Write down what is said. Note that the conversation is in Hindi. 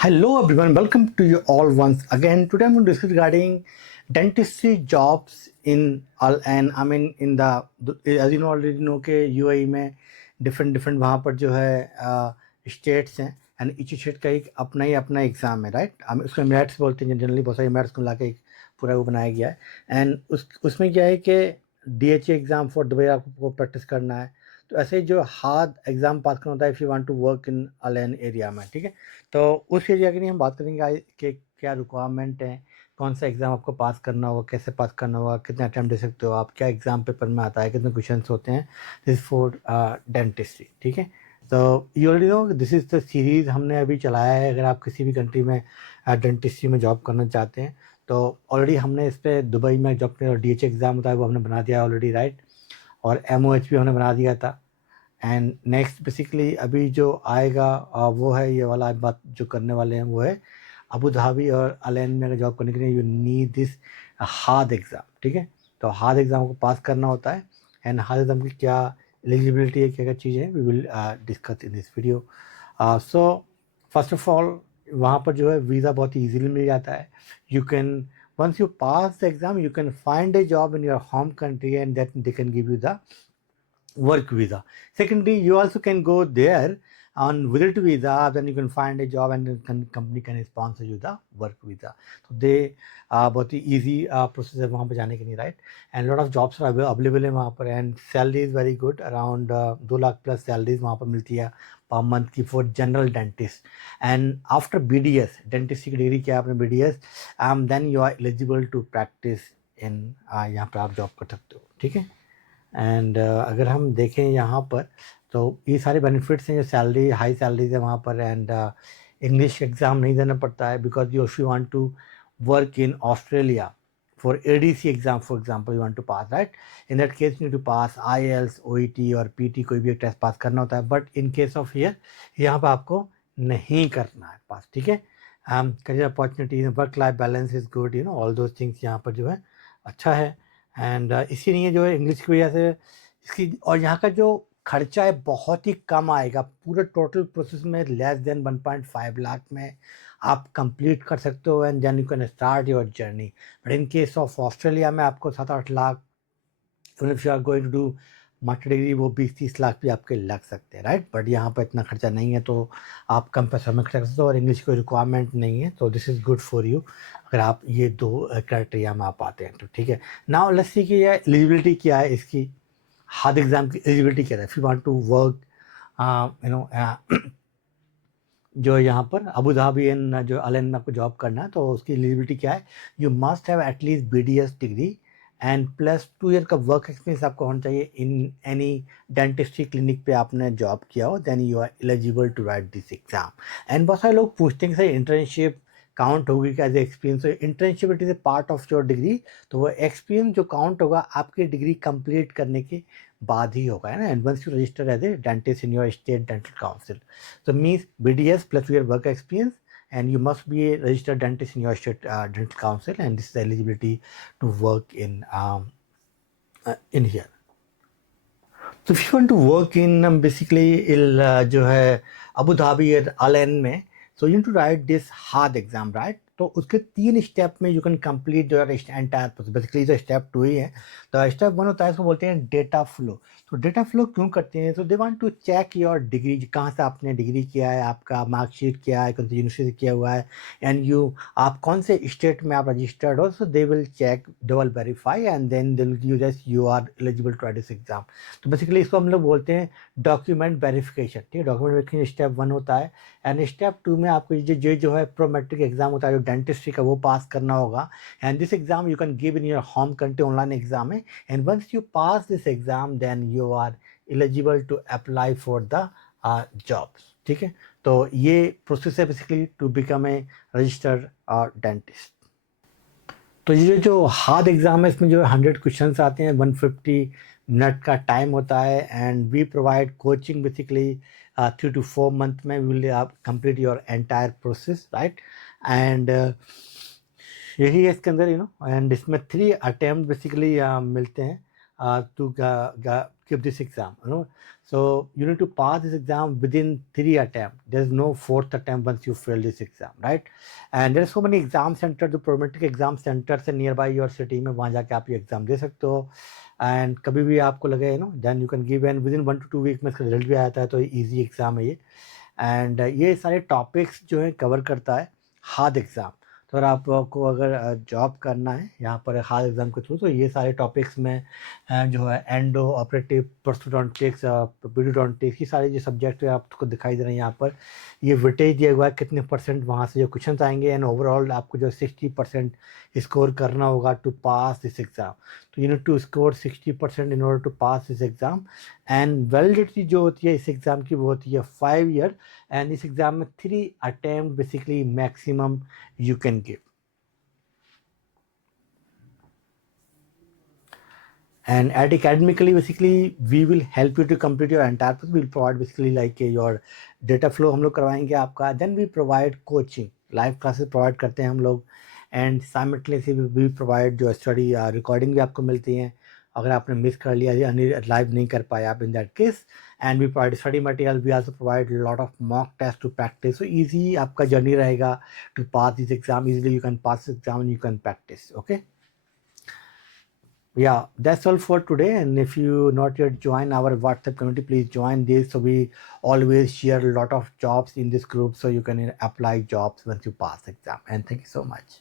Hello everyone, welcome to you all once again. Today I'm going to discuss regarding dentistry jobs in Al and I mean in the as you know already know कि UAE में different वहाँ पर जो है states हैं and each state का एक अपना ही एग्ज़ाम है राइट हम उसको एमिरेट्स बोलते हैं जनरली बहुत सारे एमिरेट्स को मिला के एक पूरा वो बनाया गया है एंड उसमें क्या है कि DHA एग्ज़ाम फॉर दुबई आपको प्रैक्टिस करना है तो ऐसे जो हार्ड एग्ज़ाम पास करना होता है if you want to work in अलेन एरिया में ठीक है तो उस एरिया के लिए हम बात करेंगे कि क्या रिक्वायरमेंट है कौन सा एग्ज़ाम आपको पास करना होगा कैसे पास करना होगा कितने अटैम्प्ट दे सकते हो आप क्या एग्ज़ाम पेपर में आता है कितने क्वेश्चन होते हैं दिस फॉर डेंटिस्ट्री ठीक है तो you already know this is the series हमने अभी चलाया है अगर आप किसी भी कंट्री में डेंटिस्ट्री में जॉब करना चाहते हैं तो ऑलरेडी हमने इस पर दुबई में जॉब किया और DH एग्ज़ाम होता है वो हमने बना दिया ऑलरेडी राइट और MOH भी हमने बना दिया था एंड नेक्स्ट बेसिकली अभी जो आएगा वो है ये वाला बात जो करने वाले हैं वो है अबू धाबी और अलेन में अगर जॉब करने के लिए you need this hard exam ठीक है तो हार्ड एग्ज़ाम को पास करना होता है एंड हार्ड एग्ज़ाम की क्या एलिजिबिलिटी है क्या क्या चीज़ें हैं we will discuss in this video so first of all वहाँ पर जो है वीज़ा बहुत ही ईजीली मिल जाता है you can once you pass the exam you can find a job in your home country and that they can give you the work visa. Secondly, you also can go there on visit visa, then you can find a job and the company can sponsor you the work visa. So they बहुत ही easy process है वहाँ पे जाने के लिए right and lot of jobs are available है वहाँ पर and salary is very good around 2 lakh plus salaries वहाँ पर मिलती है per month की for general dentist and after BDS dentist की डिग्री किया आपने BDS then you are eligible to practice in यहाँ पर आप जॉब कर सकते हो ठीक है एंड अगर हम देखें यहाँ पर तो ये सारे बेनिफिट्स हैं जो सैलरी हाई सैलरीज है वहाँ पर एंड इंग्लिश एग्ज़ाम नहीं देना पड़ता है because you if you want to work in Australia for ADC exam for example you want to pass right in that case you need to pass IELTS OET और PT कोई भी एक टेस्ट पास करना होता है but in case of here यहाँ पर आपको नहीं करना है पास ठीक है career opportunities work life balance is good you know all those things यहाँ पर जो है अच्छा है एंड इसीलिए जो है इंग्लिश की वजह से इसकी और यहाँ का जो खर्चा है बहुत ही कम आएगा पूरे टोटल प्रोसेस में लेस देन 1.5 लाख में आप कंप्लीट कर सकते हो and then you can start your journey but in case of Australia में आपको 7-8 lakh if you are going to do master degree वो 20-30 लाख भी आपके लग सकते हैं राइट बट यहाँ पर इतना खर्चा नहीं है तो आप कम पैसा में कर सकते हो और इंग्लिश कोई रिक्वायरमेंट नहीं है तो this is good for you अगर आप ये 2 क्राइटेरिया में आप आते हैं तो ठीक है नाउ लेट्स सी कि ये एलिजिबिलिटी क्या है इसकी हार्ड एग्ज़ाम की एलिजिबिलिटी क्या है if you want to work you know जो यहाँ पर अबू धाबी एंड जो अलेन में आपको जॉब करना है तो उसकी एलिजिबिलिटी क्या है you must have at least BDS degree and plus 2 year का वर्क एक्सपीरियंस आपको होना चाहिए इन एनी डेंटिस्ट्री क्लिनिक पे आपने जॉब किया हो then you are eligible to write this exam and बहुत सारे लोग पूछते हैं कि सर इंटर्नशिप काउंट होगी क्या एज एक्सपीरियंस तो internship it is a part of your degree तो वो एक्सपीरियंस जो काउंट होगा आपकी डिग्री कंप्लीट करने के बाद ही होगा है ना and once you register as a dentist in your state dental council so means BDS plus your work experience and you must be a registered dentist in your state dental council and this is the eligibility to work in here. So if you want to work in basically जो है अबू धाबी और अलेन में so you need to write this hard exam right तो उसके 3 स्टेप में you can complete your entire process basically जो स्टेप 2 ही है तो स्टेप 1 होता है इसको बोलते हैं डेटा फ्लो तो डेटा फ्लो क्यों करते हैं तो they want to check your degree कहाँ से आपने डिग्री किया है आपका मार्कशीट क्या है कौन सी यूनिवर्सिटी से किया हुआ है एंड यू आप कौन से स्टेट में आप रजिस्टर्ड हो so they will check they will verify and then they will give that you are eligible to write this exam तो बेसिकली इसको हम लोग बोलते हैं डॉक्यूमेंट वेरिफिकेशन ठीक है डॉक्यूमेंट वेरिफिकेशन स्टेप 1 होता है एंड स्टेप 2 में आपको जो है प्रोमेट्रिक एग्जाम होता है जो डेंटिस्ट्री का वो पास करना होगा and this exam you can give in your home country online exam है and once you pass this exam then you are eligible to apply for the jobs ठीक है तो ये प्रोसेस है basically to become a registered dentist तो ये जो हार्ड एग्जाम है इसमें जो 100 क्वेश्चंस आते हैं 150 मिनट का टाइम होता है and we provide coaching basically 3 to 4 month में विल आप complete your entire process right and यही है इसके अंदर यू नो एंड इसमें 3 अटेम्प्ट बेसिकली मिलते हैं to give this exam, you know. So you need to pass this exam within 3 attempts. There's no fourth attempt once you fail this exam, right? And there are so many exam centers, जो प्रोमेट्रिक एग्जाम सेंटर्स है नियर बाई योर सिटी में, वहाँ जाके आप ये एग्जाम दे सकते हो. एंड कभी भी आपको लगे, you know, then you can give, and within 1 to 2 week में इसका रिजल्ट भी आ जाता है. तो ईजी एग्जाम है ये. एंड ये सारे टॉपिक्स जो है कवर करता है हार्ड एग्ज़ाम. तो अगर आपको अगर जॉब करना है यहाँ पर हार्ड एग्ज़ाम के थ्रू, तो ये सारे टॉपिक्स में जो है एंडो, ऑपरेटिव, प्रोस्थोडोंटिक्स, पीडियोडोंटिक्स, ये सारे जो सब्जेक्ट है आपको दिखाई दे रहे हैं यहाँ पर. ये वेटेज दिया हुआ है कितने परसेंट वहाँ से जो क्वेश्चन आएंगे, एंड ओवरऑल आपको जो 60% स्कोर करना होगा टू पास दिस एग्ज़ाम. तो you need to score 60% in order to pass this exam. And validity जो होती है इस एग्ज़ाम की वो होती है 5 ईयर. एंड इस एग्ज़ाम में 3 attempt basically maximum you can give. And at academically, basically we will help you to complete your entire process. We'll provide basically like your data flow हम लोग करवाएंगे आपका. Then we provide coaching, live classes provide करते हैं हम लोग. एंड साइमल्टेनियसली वी प्रोवाइड जो स्टडी रिकॉर्डिंग भी आपको मिलती हैं अगर आपने मिस कर लिया या लाइव नहीं कर पाए आप in that case. And we provide study material. We also provide lot of mock test to practice. So easy आपका जर्नी रहेगा to pass this exam. Easily you can pass exam and you can practice. Okay, yeah, that's all for today. And if you not yet join our WhatsApp community, please join this. So we always share a lot of jobs in this group, so you can apply jobs once you pass exam. And thank you so much.